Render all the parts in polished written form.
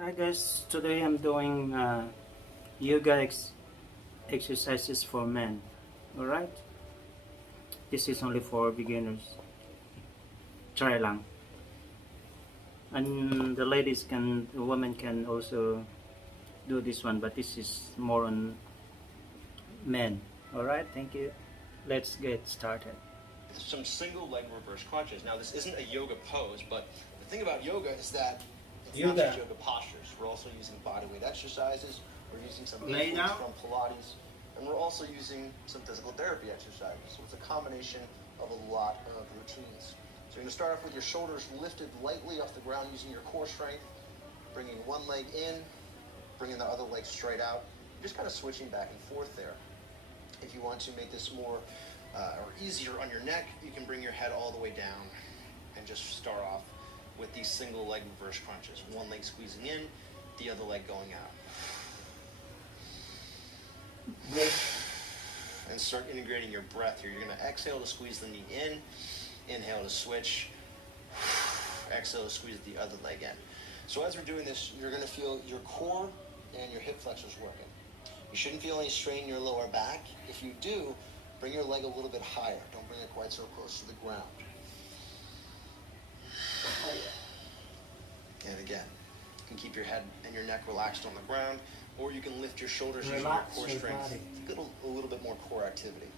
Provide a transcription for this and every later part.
Hi guys, today I'm doing yoga exercises for men. Alright? This is only for beginners. Try lang. And the women can also do this one, but this is more on men. Alright, thank you. Let's get started. Some single leg reverse crunches. Now, this isn't a yoga pose, but the thing about yoga is that it's not just yoga postures. We're also using bodyweight exercises. We're using some influence from Pilates, and we're also using some physical therapy exercises. So it's a combination of a lot of routines. So you're going to start off with your shoulders lifted lightly off the ground using your core strength, bringing one leg in, bringing the other leg straight out. You're just kind of switching back and forth there. If you want to make this more or easier on your neck, you can bring your head all the way down and just start off with these single leg reverse crunches. One leg squeezing in, the other leg going out. And start integrating your breath here. You're going to exhale to squeeze the knee in, inhale to switch, exhale to squeeze the other leg in. So as we're doing this, you're going to feel your core and your hip flexors working. You shouldn't feel any strain in your lower back. If you do, bring your leg a little bit higher. Don't bring it quite so close to the ground. And again, you can keep your head and your neck relaxed on the ground, or you can lift your shoulders using your core strength. Get a little bit more core activity.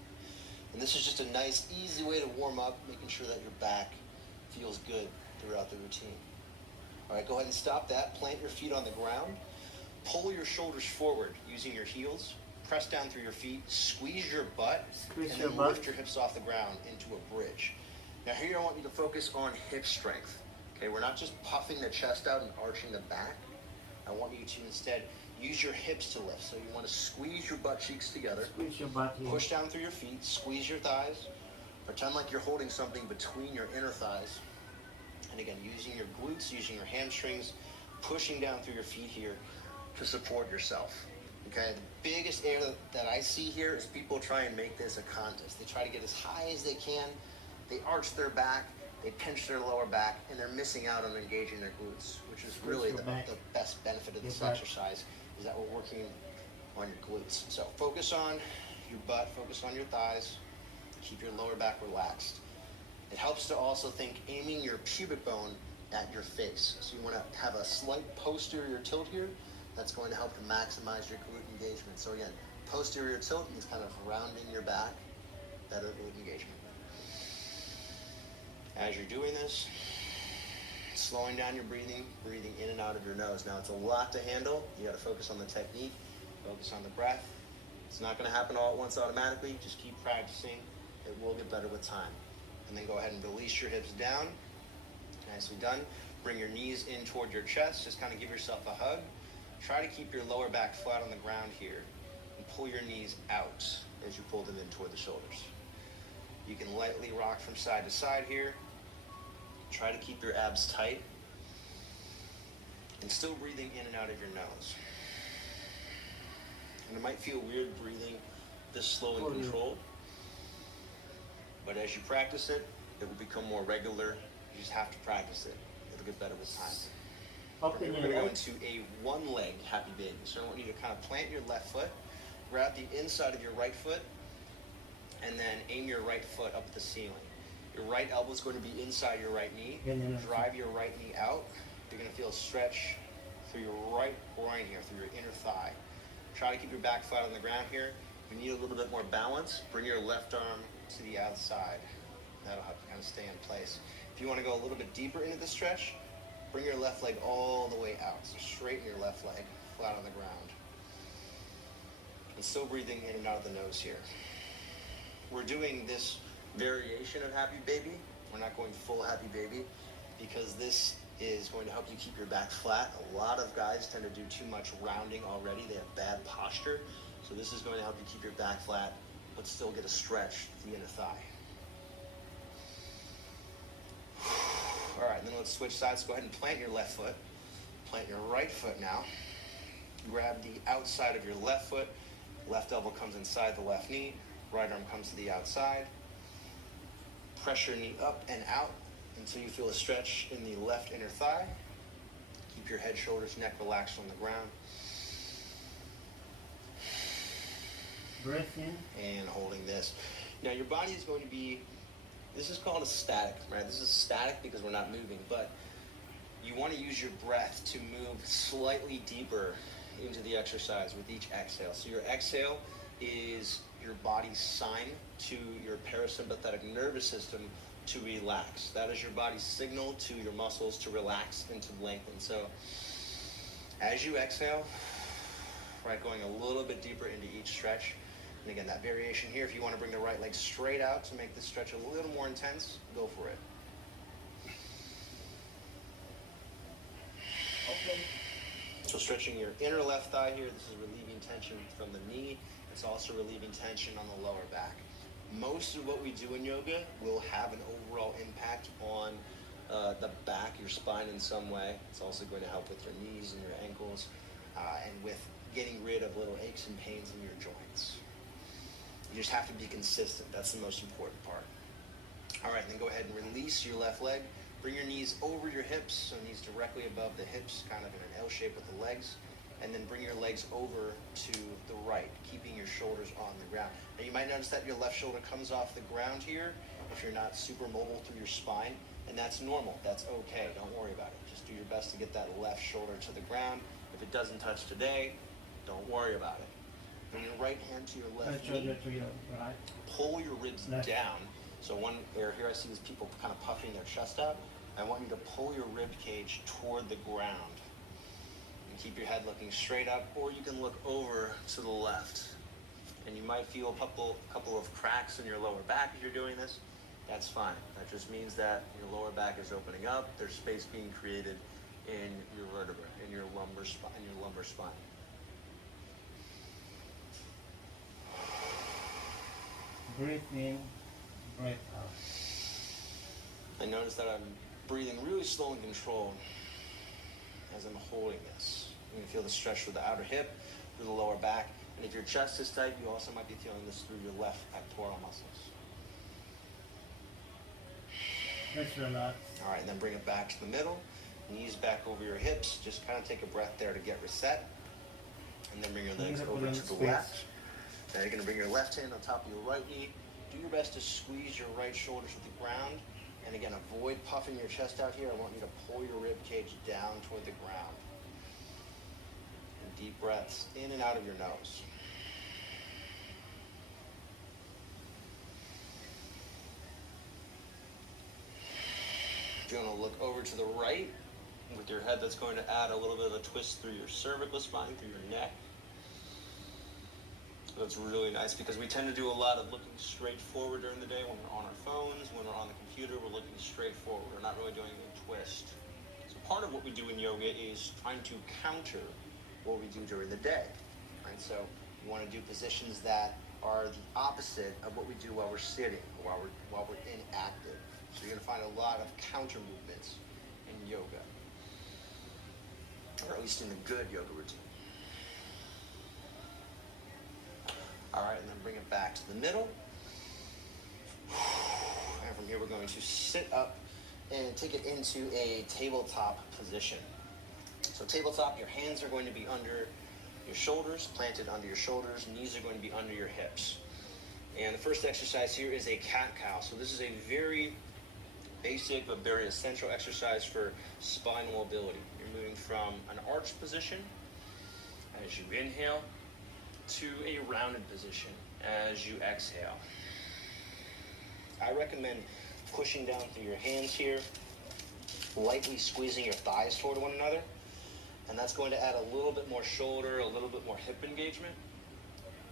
And this is just a nice, easy way to warm up, making sure that your back feels good throughout the routine. All right, go ahead and stop that. Plant your feet on the ground. Pull your shoulders forward using your heels. Press down through your feet. Squeeze your butt. And then lift your hips off the ground into a bridge. Now here I want you to focus on hip strength. Okay, we're not just puffing the chest out and arching the back. I want you to instead use your hips to lift. So you want to squeeze your butt cheeks together. Squeeze your butt here. Push down through your feet. Squeeze your thighs. Pretend like you're holding something between your inner thighs. And again, using your glutes, using your hamstrings, pushing down through your feet here to support yourself. Okay, the biggest error that I see here is people try and make this a contest. They try to get as high as they can. They arch their back, they pinch their lower back, and they're missing out on engaging their glutes, which is really the best benefit of this exercise, is that we're working on your glutes. So focus on your butt, focus on your thighs, keep your lower back relaxed. It helps to also think aiming your pubic bone at your face. So you want to have a slight posterior tilt here. That's going to help to maximize your glute engagement. So again, posterior tilt means kind of rounding your back, better glute engagement. As you're doing this, slowing down your breathing, breathing in and out of your nose. Now it's a lot to handle. You got to focus on the technique, focus on the breath. It's not going to happen all at once automatically. Just keep practicing. It will get better with time. And then go ahead and release your hips down. Nicely done. Bring your knees in toward your chest. Just kind of give yourself a hug. Try to keep your lower back flat on the ground here and pull your knees out as you pull them in toward the shoulders. You can lightly rock from side to side here. Try to keep your abs tight and still breathing in and out of your nose. And it might feel weird breathing this slow and controlled, but as you practice it, it will become more regular. You just have to practice it. It'll get better with time. We're going to go into a one-leg happy baby. So I want you to kind of plant your left foot, grab the inside of your right foot, and then aim your right foot up at the ceiling. Your right elbow is going to be inside your right knee. Drive your right knee out. You're going to feel a stretch through your right groin here, through your inner thigh. Try to keep your back flat on the ground here. If you need a little bit more balance, bring your left arm to the outside. That'll help you kind of stay in place. If you want to go a little bit deeper into the stretch, bring your left leg all the way out. So straighten your left leg, flat on the ground. And still breathing in and out of the nose here. We're doing this variation of happy baby. We're not going full happy baby because this is going to help you keep your back flat. A lot of guys tend to do too much rounding already. They have bad posture. So this is going to help you keep your back flat, but still get a stretch to the inner thigh. All right, then let's switch sides. Go ahead and plant your left foot. Plant your right foot now. Grab the outside of your left foot. Left elbow comes inside the left knee. Right arm comes to the outside. Press your knee up and out until you feel a stretch in the left inner thigh. Keep your head, shoulders, neck relaxed on the ground. Breath in. And holding this. Now your body is going to be, this is called a static, right? This is static because we're not moving, but you want to use your breath to move slightly deeper into the exercise with each exhale. So your exhale is your body's sign to your parasympathetic nervous system to relax. That is your body's signal to your muscles to relax and to lengthen. So as you exhale, right, going a little bit deeper into each stretch. And again, that variation here, if you want to bring the right leg straight out to make this stretch a little more intense, go for it. Okay. So stretching your inner left thigh here, this is relieving tension from the knee. It's also relieving tension on the lower back. Most of what we do in yoga will have an overall impact on the back, your spine in some way. It's also going to help with your knees and your ankles, and with getting rid of little aches and pains in your joints. You just have to be consistent. That's the most important part. All right, then go ahead and release your left leg. Bring your knees over your hips, so knees directly above the hips, kind of in an L shape with the legs. And then bring your legs over to the right, keeping your shoulders on the ground. Now you might notice that your left shoulder comes off the ground here if you're not super mobile through your spine, and that's normal. That's okay. Don't worry about it. Just do your best to get that left shoulder to the ground. If it doesn't touch today, don't worry about it. Bring your right hand to your left knee. To your right. Pull your ribs Left. down. So one area here, I see these people kind of puffing their chest out. I want you to pull your rib cage toward the ground. And keep your head looking straight up, or you can look over to the left. And you might feel a couple of cracks in your lower back if you're doing this. That's fine. That just means that your lower back is opening up. There's space being created in your vertebra, in your lumbar spine. Breathe in, breathe out. I notice that I'm breathing really slow and controlled as I'm holding this. You can feel the stretch through the outer hip, through the lower back, and if your chest is tight, you also might be feeling this through your left pectoral muscles. Let's relax. All right, and then bring it back to the middle, knees back over your hips. Just kind of take a breath there to get reset, and then bring your legs over to the left. Now you're going to bring your left hand on top of your right knee. Do your best to squeeze your right shoulder to the ground. And again, avoid puffing your chest out here. I want you to pull your rib cage down toward the ground. And deep breaths in and out of your nose. You're going to look over to the right with your head. That's going to add a little bit of a twist through your cervical spine, through your neck. That's really nice because we tend to do a lot of looking straight forward during the day when we're on our phones, when we're on the computer, we're looking straight forward. We're not really doing any twist. So part of what we do in yoga is trying to counter what we do during the day. Right? So you want to do positions that are the opposite of what we do while we're sitting, or while we're inactive. So you're going to find a lot of counter movements in yoga, or at least in the good yoga routine. All right, and then bring it back to the middle. And from here, we're going to sit up and take it into a tabletop position. So tabletop, your hands are going to be under your shoulders, planted under your shoulders. Knees are going to be under your hips. And the first exercise here is a cat-cow. So this is a very basic but very essential exercise for spinal mobility. You're moving from an arched position as you inhale to a rounded position as you exhale. I recommend pushing down through your hands here, lightly squeezing your thighs toward one another, and that's going to add a little bit more shoulder, a little bit more hip engagement,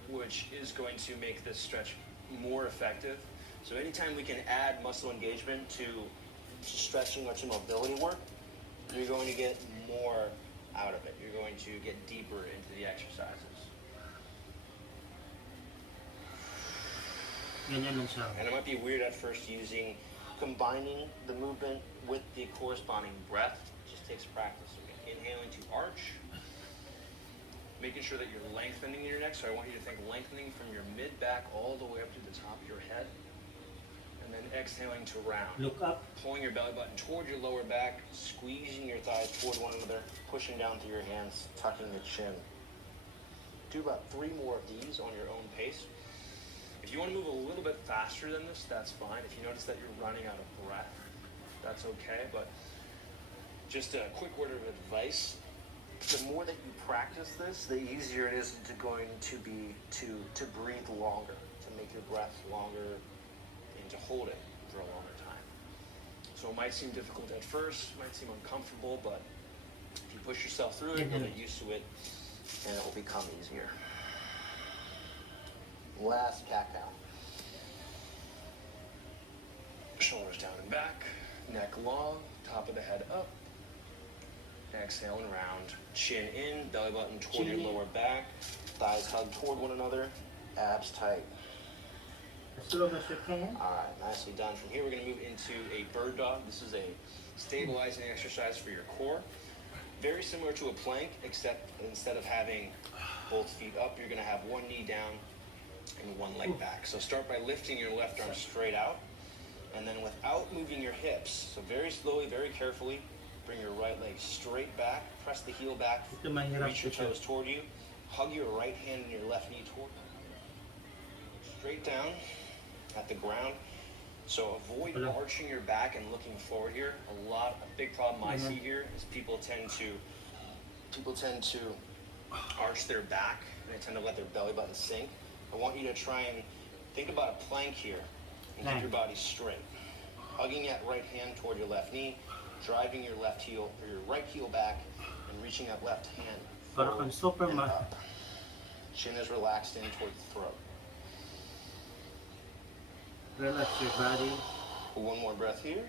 which is going to make this stretch more effective. So anytime we can add muscle engagement to stretching or to mobility work, you're going to get more out of it. You're going to get deeper into the exercises. Ganyan lang siya. And it might be weird at first combining the movement with the corresponding breath. It just takes practice. Okay? Inhaling to arch, making sure that you're lengthening your neck. So I want you to think lengthening from your mid-back all the way up to the top of your head. And and then exhaling to round. Look up. Pulling your belly button toward your lower back, squeezing your thighs toward one another, pushing down through your hands, tucking the chin. Do about 3 more of these on your own pace. If you want to move a little bit faster than this, that's fine. If you notice that you're running out of breath, that's okay. But just a quick word of advice. The more that you practice this, the easier it is to be to breathe longer, to make your breath longer, and to hold it for a longer time. So it might seem difficult at first, might seem uncomfortable, but if you push yourself through it, you'll get used to it, and it will become easier. Last cat-cow. Shoulders down and back, neck long, top of the head up. Exhale and round. Chin in, belly button toward your lower back. Thighs hug toward one another. Abs tight. As long as you can. Alright, nicely done. From here we're going to move into a bird dog. This is a stabilizing exercise for your core. Very similar to a plank, except instead of having both feet up, you're going to have one knee down and one leg back. So start by lifting your left arm straight out, and then without moving your hips, so very slowly, very carefully, bring your right leg straight back, press the heel back, reach your toes toward you, hug your right hand and your left knee toward you. Straight down at the ground. So avoid arching your back and looking forward here. A big problem I see here is people tend to arch their back and they tend to let their belly button sink. I want you to try and think about a plank here and keep your body straight. Hugging that right hand toward your left knee, driving your left heel or your right heel back, and reaching that left hand forward and up. Chin is relaxed in toward the throat. Relax your body. One more breath here.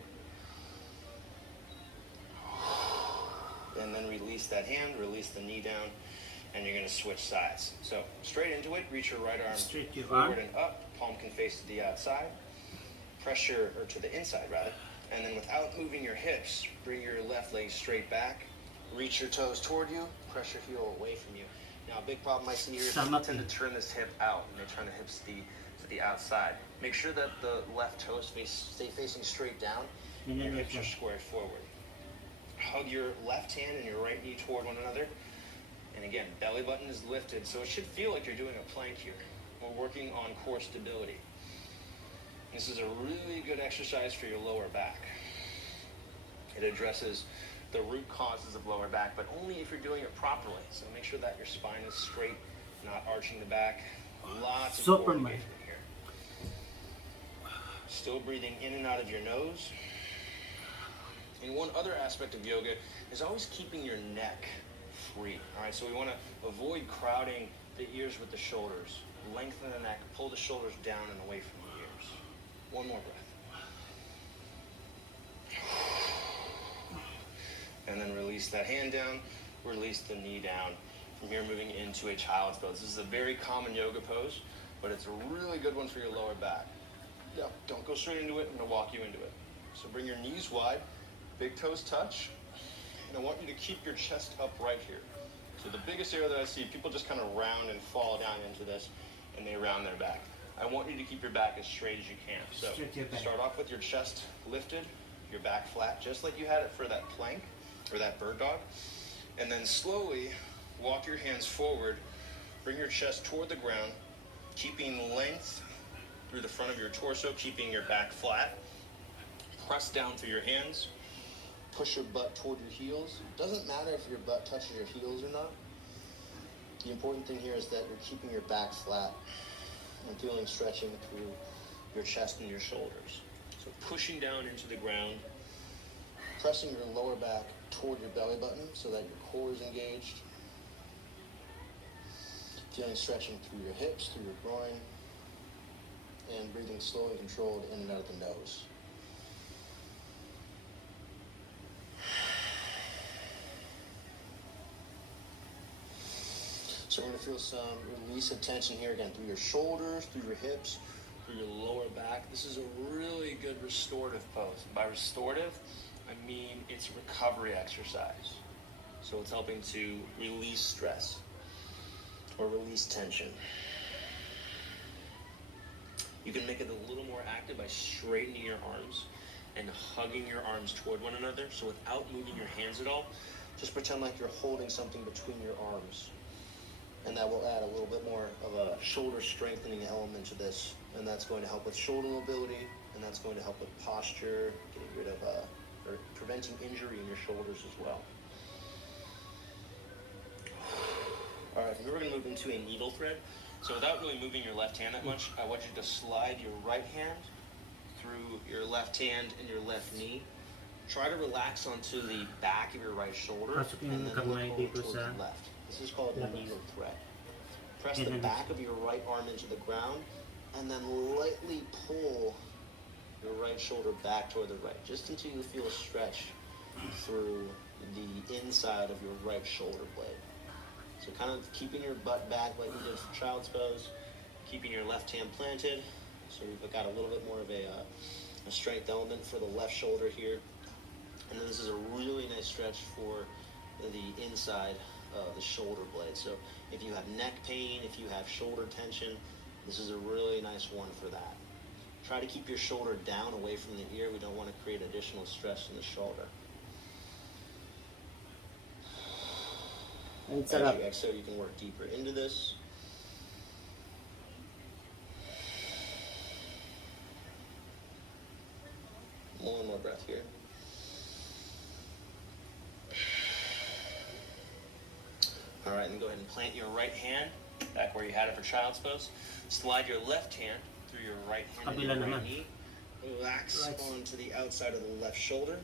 And then release that hand, release the knee down, and you're going to switch sides. So straight into it, reach your right arm forward and up, palm can face to the outside, pressure, or to the inside rather, and then without moving your hips, bring your left leg straight back, reach your toes toward you, press your heel away from you. Now a big problem I see here is people tend to turn this hip out, and they turn the hips to the outside. Make sure that the left toes stay facing straight down, and your hips are squared forward. Hug your left hand and your right knee toward one another. And again, belly button is lifted, so it should feel like you're doing a plank here. We're working on core stability. This is a really good exercise for your lower back. It addresses the root causes of lower back, but only if you're doing it properly. So make sure that your spine is straight, not arching the back. Lots of core engagement here. Still breathing in and out of your nose. And one other aspect of yoga is always keeping your neck free. All right, so we want to avoid crowding the ears with the shoulders. Lengthen the neck, pull the shoulders down and away from the ears. One more breath. And then release that hand down, release the knee down. From here, moving into a child's pose. This is a very common yoga pose, but it's a really good one for your lower back. Yeah, don't go straight into it, I'm gonna walk you into it. So bring your knees wide, big toes touch, and I want you to keep your chest upright here. So the biggest error that I see, people just kind of round and fall down into this, and they round their back. I want you to keep your back as straight as you can. So start off with your chest lifted, your back flat, just like you had it for that plank, or that bird dog. And then slowly walk your hands forward, bring your chest toward the ground, keeping length through the front of your torso, keeping your back flat. Press down through your hands. Push your butt toward your heels. It doesn't matter if your butt touches your heels or not. The important thing here is that you're keeping your back flat and feeling stretching through your chest and your shoulders. So pushing down into the ground, pressing your lower back toward your belly button so that your core is engaged. Feeling stretching through your hips, through your groin, and breathing slowly and controlled in and out of the nose. So we're going to feel some release of tension here again through your shoulders, through your hips, through your lower back. This is a really good restorative pose. By restorative, I mean it's a recovery exercise. So it's helping to release stress or release tension. You can make it a little more active by straightening your arms and hugging your arms toward one another. So without moving your hands at all, just pretend like you're holding something between your arms. And that will add a little bit more of a shoulder strengthening element to this. And that's going to help with shoulder mobility, and that's going to help with posture, getting rid of, or preventing injury in your shoulders as well. All right, we're going to move into a needle thread. So without really moving your left hand that much, I want you to slide your right hand through your left hand and your left knee. Try to relax onto the back of your right shoulder, and then look over towards the left. This is called a needle thread. Press the back of your right arm into the ground, and then lightly pull your right shoulder back toward the right, just until you feel a stretch through the inside of your right shoulder blade. So kind of keeping your butt back like we did for child's pose, keeping your left hand planted, so we've got a little bit more of a strength element for the left shoulder here. And then this is a really nice stretch for the inside of the shoulder blade. So if you have neck pain, if you have shoulder tension, this is a really nice one for that. Try to keep your shoulder down away from the ear. We don't want to create additional stress in the shoulder. As you exhale, you can work deeper into this. One more breath here. All right, then go ahead and plant your right hand back where you had it for child's pose. Slide your left hand through your right hand and your right knee. Relax onto the outside of the left shoulder.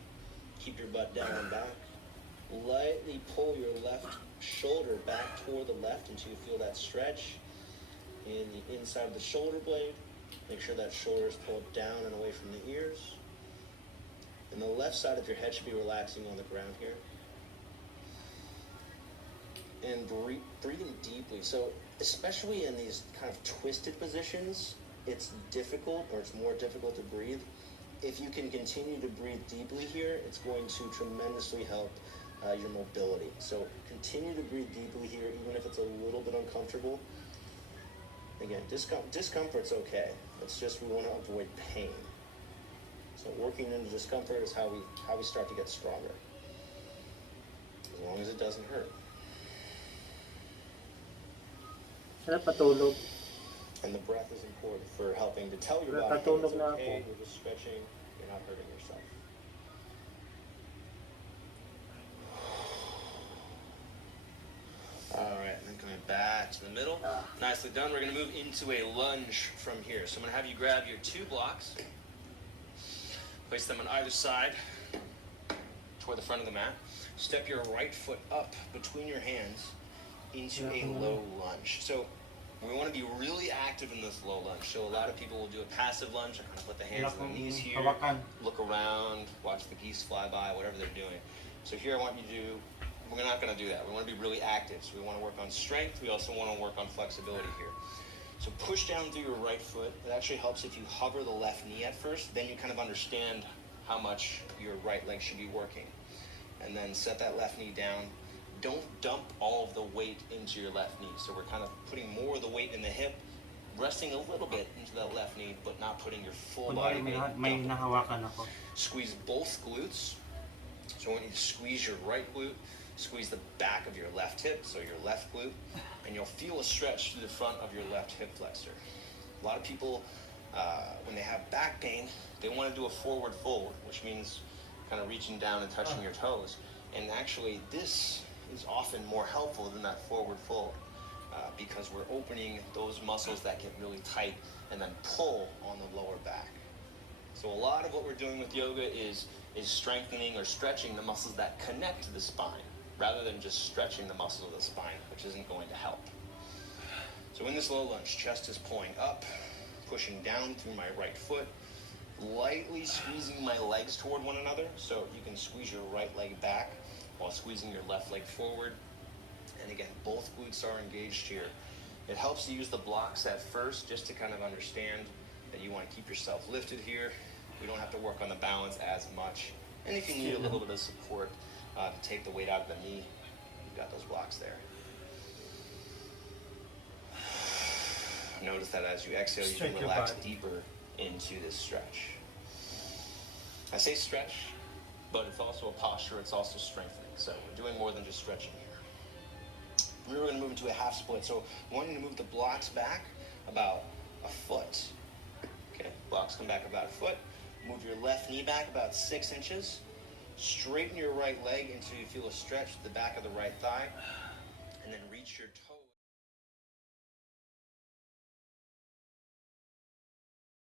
Keep your butt down and back. Lightly pull your left shoulder back toward the left until you feel that stretch in the inside of the shoulder blade. Make sure that shoulder is pulled down and away from the ears. And the left side of your head should be relaxing on the ground here. And breathing deeply. So especially in these kind of twisted positions, it's difficult, or it's more difficult to breathe. If you can continue to breathe deeply here, it's going to tremendously help your mobility. So continue to breathe deeply here, even if it's a little bit uncomfortable. Again, discomfort's okay. It's just we want to avoid pain. So working into discomfort is how we start to get stronger. As long as it doesn't hurt. Patulog. And the breath is important for helping to tell your body, hey, it's okay, you're just stretching, you're not hurting yourself. All right, and then coming back to the middle. Nicely done. We're going to move into a lunge from here. So I'm going to have you grab your 2 blocks, place them on either side toward the front of the mat. Step your right foot up between your hands into a low lunge. So we want to be really active in this low lunge. So a lot of people will do a passive lunge. Kind of put the hands on the knees here, look around, watch the geese fly by, whatever they're doing. So here I want you to do, we're not going to do that. We want to be really active. So we want to work on strength. We also want to work on flexibility here. So push down through your right foot. It actually helps if you hover the left knee at first. Then you kind of understand how much your right leg should be working. And then set that left knee down. Don't dump all of the weight into your left knee. So we're kind of putting more of the weight in the hip, resting a little bit into that left knee, but not putting your full body weight. Squeeze both glutes. So I want you to squeeze your right glute, squeeze the back of your left hip, so your left glute, and you'll feel a stretch through the front of your left hip flexor. A lot of people, when they have back pain, they want to do a forward fold, which means kind of reaching down and touching your toes. And actually, this is often more helpful than that forward fold because we're opening those muscles that get really tight and then pull on the lower back. So a lot of what we're doing with yoga is strengthening or stretching the muscles that connect to the spine rather than just stretching the muscles of the spine, which isn't going to help. So in this low lunge, chest is pulling up, pushing down through my right foot, lightly squeezing my legs toward one another. So you can squeeze your right leg back while squeezing your left leg forward. And again, both glutes are engaged here. It helps to use the blocks at first just to kind of understand that you want to keep yourself lifted here. We don't have to work on the balance as much. And if you need a little bit of support to take the weight out of the knee, you've got those blocks there. Notice that as you exhale, you Straight can your relax body. deeper into this stretch. I say stretch, but it's also a posture, it's also strengthening. So we're doing more than just stretching here. We're going to move into a half split. So I want you to move the blocks back about a foot. Okay, blocks come back about a foot. Move your left knee back about 6 inches. Straighten your right leg until you feel a stretch at the back of the right thigh. And then reach your toes.